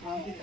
കാതില്ല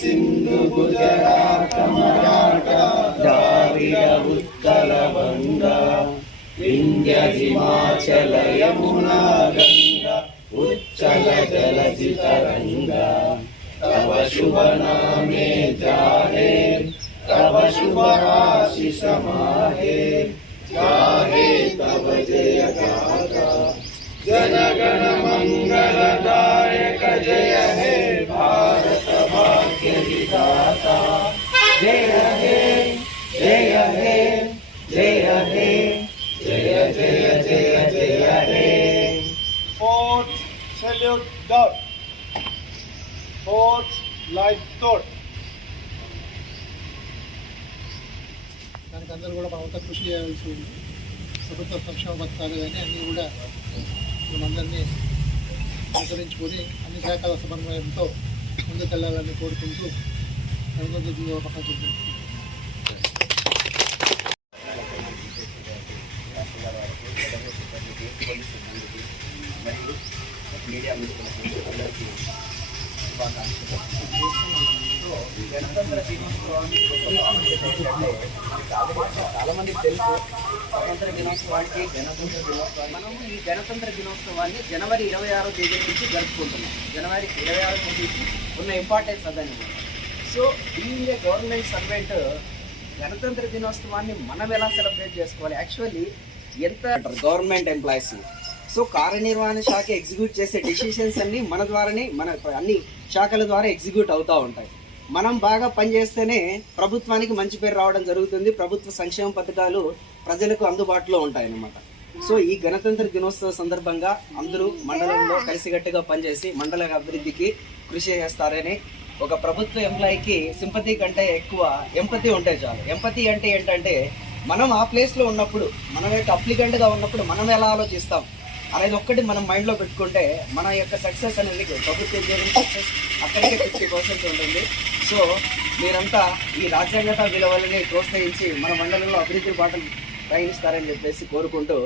सिंधु गुजरात मराठा द्राविड उत्कल बंगा विंध्य हिमाचल यमुना गंगा उच्चल जलधि तरंगा तव शुभ नामे जाहे तव शुभ आशीष माहे. गाहे तव जय जनगण సెల్యూట్ డౌట్ లైఫ్ తోట్ దానికి అందరూ కూడా ప్రభుత్వం కృషి చేయాల్సి ఉంది. ప్రభుత్వ సంక్షేమ పథకాలు కానీ అన్నీ కూడా మనందరినీ అనుసరించుకొని అన్ని శాఖల సమన్వయంతో ముందుకెళ్ళాలని కోరుకుంటూ గణతంత్ర మీడియా మిత్రులకు అందరికీ గణతంత్ర దినోత్సవాన్ని చాలా మంది తెలుసు స్వతంత్ర దినోత్సవానికి గణతంత్ర దినోత్సవాన్ని మనం ఈ గణతంత్ర దినోత్సవాన్ని జనవరి ఇరవై ఆరో తేదీ నుంచి జరుపుకుంటున్నాం. జనవరి ఇరవై ఆరో తేదీకి ఉన్న ఇంపార్టెన్స్ అదనమాట so being a government servant గణతంత్ర దినోత్సవాన్ని మనం ఎలా సెలబ్రేట్ చేసుకోవాలి? యాక్చువల్లీ ఎంత గవర్నమెంట్ ఎంప్లాయీస్. సో కార్యనిర్వహణ శాఖ ఎగ్జిక్యూట్ చేసే డెసిషన్స్ అన్ని మన ద్వారానే మన అన్ని శాఖల ద్వారా ఎగ్జిక్యూట్ అవుతూ ఉంటాయి. మనం బాగా పనిచేస్తేనే ప్రభుత్వానికి మంచి పేరు రావడం జరుగుతుంది. ప్రభుత్వ సంక్షేమ పథకాలు ప్రజలకు అందుబాటులో ఉంటాయి అన్నమాట సో ఈ గణతంత్ర దినోత్సవ సందర్భంగా అందరూ మండలంలో కలిసికట్టుగా పనిచేసి మండల అభివృద్ధికి కృషి చేస్తారని ఒక ప్రభుత్వ ఎంప్లాయీకి సింపతి కంటే ఎక్కువ ఎంపతి ఉంటే చాలు. ఎంపతి అంటే ఏంటంటే మనం ఆ ప్లేస్లో ఉన్నప్పుడు మనం యొక్క అప్లికెంట్గా ఉన్నప్పుడు మనం ఎలా ఆలోచిస్తాం అనేది ఒక్కటి మనం మైండ్లో పెట్టుకుంటే మన యొక్క సక్సెస్ అనేది ప్రభుత్వ ఉద్యోగం సక్సెస్ అక్కడికే ఫిఫ్టీ పర్సెంట్ ఉంటుంది. సో మీరంతా ఈ రాజ్యాంగత విలువలని ప్రోత్సహించి మన మండలంలో అభివృద్ధి బాటలు ప్రయాణిస్తారని చెప్పేసి కోరుకుంటూ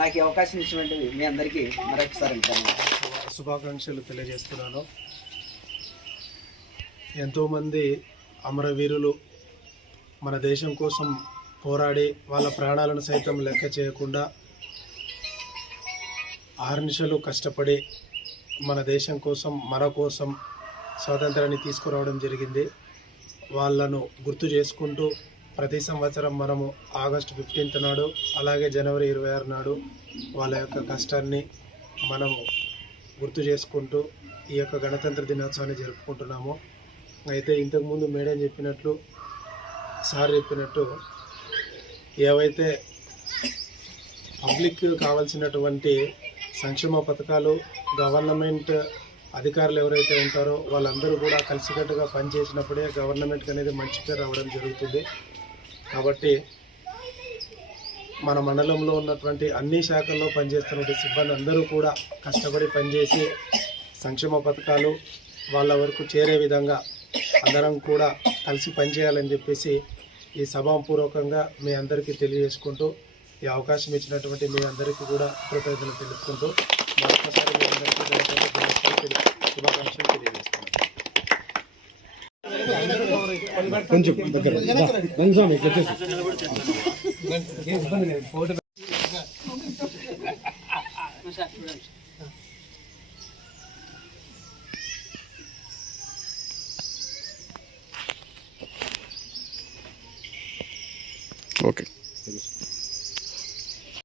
నాకు ఈ అవకాశం ఇచ్చినటువంటి మీ అందరికీ మరొకసారి శుభాకాంక్షలు తెలియజేస్తున్నాను. ఎంతోమంది అమరవీరులు మన దేశం కోసం పోరాడి వాళ్ళ ప్రాణాలను సైతం లెక్క చేయకుండా ఆర్నిషలు కష్టపడి మన దేశం కోసం మన కోసం స్వాతంత్రాన్ని తీసుకురావడం జరిగింది. వాళ్ళను గుర్తు చేసుకుంటూ ప్రతి సంవత్సరం మనము ఆగస్టు ఫిఫ్టీన్త్ నాడు అలాగే జనవరి ఇరవై ఆరు నాడు వాళ్ళ యొక్క కష్టాన్ని మనము గుర్తు చేసుకుంటూ ఈ యొక్క గణతంత్ర దినోత్సవాన్ని జరుపుకుంటున్నాము. అయితే ఇంతకుముందు మేడం చెప్పినట్లు సార్ చెప్పినట్టు ఏవైతే పబ్లిక్ కావాల్సినటువంటి సంక్షేమ పథకాలు గవర్నమెంట్ అధికారులు ఎవరైతే ఉంటారో వాళ్ళందరూ కూడా కలిసికట్టుగా పనిచేసినప్పుడే గవర్నమెంట్కి అనేది మంచి పేరు రావడం జరుగుతుంది. కాబట్టి మన మండలంలో ఉన్నటువంటి అన్ని శాఖల్లో పనిచేస్తున్న సిబ్బంది అందరూ కూడా కష్టపడి పనిచేసి సంక్షేమ పథకాలు వాళ్ళ వరకు చేరే విధంగా అందరం కూడా కలిసి పనిచేయాలని చెప్పేసి ఈ సభాపూర్వకంగా మీ అందరికీ తెలియజేసుకుంటూ ఈ అవకాశం ఇచ్చినటువంటి మీ అందరికీ కూడా కృతజ్ఞతలు తెలుపుకుంటూ మరొకసారి మీ అందరికీ శుభాకాంక్షలు తెలియజేస్తున్నాను కొంచెం తెలియజేస్తున్నాను ఓకే